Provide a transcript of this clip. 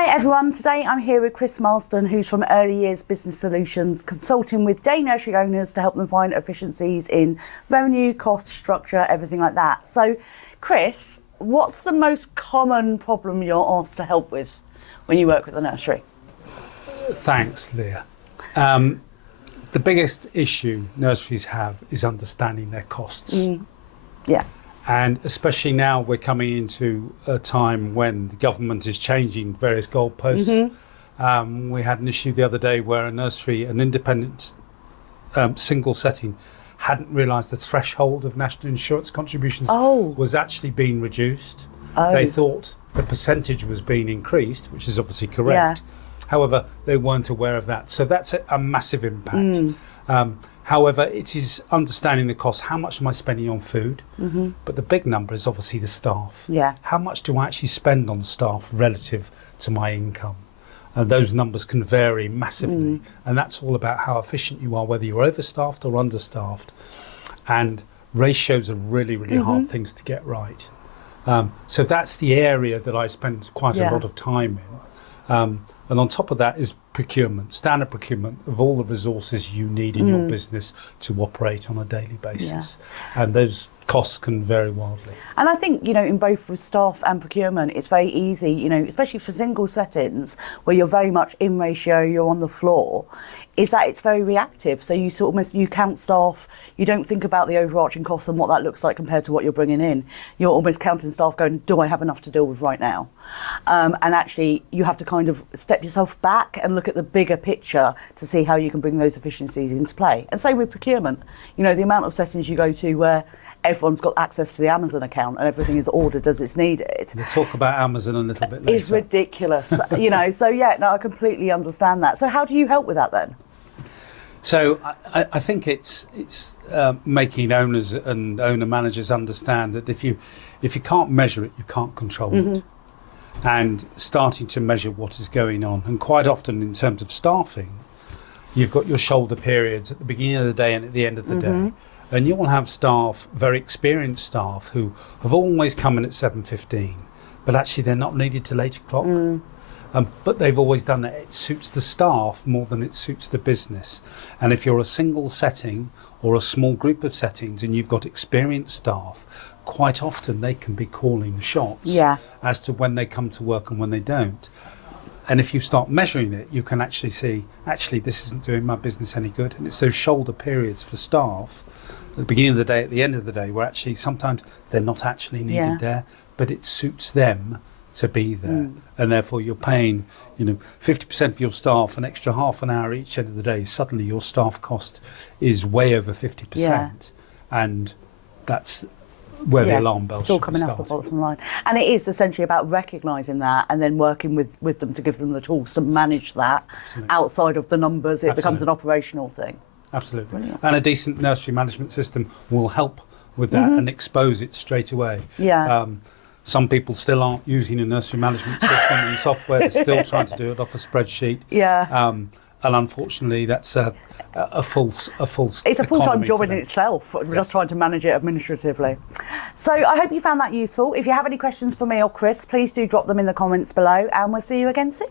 Hi everyone, today I'm here with Chris Marston, who's from Early Years Business Solutions, consulting with day nursery owners to help them find efficiencies in revenue, cost, structure, everything like that. So Chris, what's the most common problem you're asked to help with when you work with a nursery? Thanks, Leah. The biggest issue nurseries have is understanding their costs. Yeah. And especially now we're coming into a time when the government is changing various goalposts. We had an issue the other day where a nursery, an independent single setting, hadn't realised the threshold of national insurance contributions was actually being reduced. They thought the percentage was being increased, which is obviously correct. However, they weren't aware of that. So that's a massive impact. However, it is understanding the cost. How much am I spending on food? But the big number is obviously the staff. How much do I actually spend on staff relative to my income? And those numbers can vary massively. And that's all about how efficient you are, whether you're overstaffed or understaffed. And ratios are really, really hard things to get right. So that's the area that I spend quite a lot of time in. And on top of that is procurement, standard procurement of all the resources you need in your business to operate on a daily basis. And those costs can vary wildly. And I think, you know, in both with staff and procurement, it's very easy, you know, especially for single settings where you're very much in ratio, you're on the floor, is that it's very reactive. So you sort of you count staff, you don't think about the overarching cost and what that looks like compared to what you're bringing in. You're almost counting staff going, do I have enough to deal with right now? And actually you have to kind of step yourself back and look at the bigger picture to see how you can bring those efficiencies into play. And same with procurement. You know, the amount of settings you go to where everyone's got access to the Amazon account and everything is ordered as it's needed. We'll talk about Amazon a little bit later. It's ridiculous, you know, so yeah, no, I completely understand that. So how do you help with that then? So I think it's making owners and owner managers understand that if you can't measure it, you can't control it. And starting to measure what is going on. And quite often in terms of staffing, you've got your shoulder periods at the beginning of the day and at the end of the day. And you will have staff, very experienced staff, who have always come in at 7:15, but actually they're not needed till 8 o'clock. But they've always done that. It suits the staff more than it suits the business. And if you're a single setting or a small group of settings and you've got experienced staff, quite often they can be calling the shots as to when they come to work and when they don't. And if you start measuring it, you can actually see, actually, this isn't doing my business any good. And it's those shoulder periods for staff at the beginning of the day, at the end of the day, where actually sometimes they're not actually needed there, but it suits them to be there. And therefore you're paying, you know, 50% of your staff an extra half an hour each end of the day. Suddenly your staff cost is way over 50%. And that's where the alarm bells should start. It's all coming off the bottom line. And it is essentially about recognising that and then working with them to give them the tools to manage that outside of the numbers. It becomes an operational thing. Absolutely. Brilliant. And a decent nursery management system will help with that and expose it straight away. Some people still aren't using a nursery management system and software. They're still trying to do it off a spreadsheet. And unfortunately, that's a false. It's a full-time job in itself, just trying to manage it administratively. So I hope you found that useful. If you have any questions for me or Chris, please do drop them in the comments below, and we'll see you again soon.